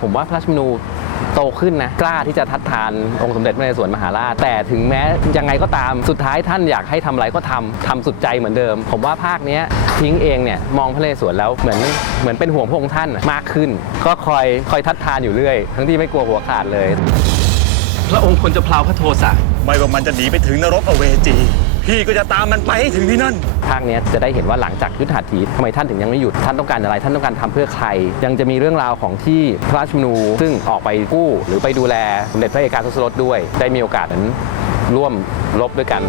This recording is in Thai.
ผมว่าพระราชมนูโตขึ้นนะกล้าที่จะทัดทานองค์สมเด็จพระนเรศวรมหาราช แต่ถึงแม้ยังไงก็ตามสุดท้ายท่านอยากให้ทำอะไรก็ทำทำสุดใจเหมือนเดิม ผมว่าภาคเนี้ยทิ้งเองเนี่ยมองพระนเรศวรแล้วเหมือนเหมือนเป็นห่วงพระองค์ท่านมากขึ้น ก็คอยคอยทัดทานอยู่เรื่อย ทั้งที่ไม่กลัวหัวขาดเลย พระองค์ควรจะพลาวพระโทสะไม่ว่ามันจะหนีไปถึงนรกอเวจี พี่ก็จะตามมันไปให้ถึงที่นั่น ภาคเนี้ยจะได้เห็นว่าหลังจากยุทธหัตถีทำไมท่านถึงยังไม่หยุด ท่านต้องการอะไร ท่านต้องการทำเพื่อใคร ยังจะมีเรื่องราวของที่พระราชมนู ซึ่งออกไปกู้ หรือไปดูแลสมเด็จพระเอกาทศรสด้วย ได้มีโอกาสนั้นร่วมรบด้วยกัน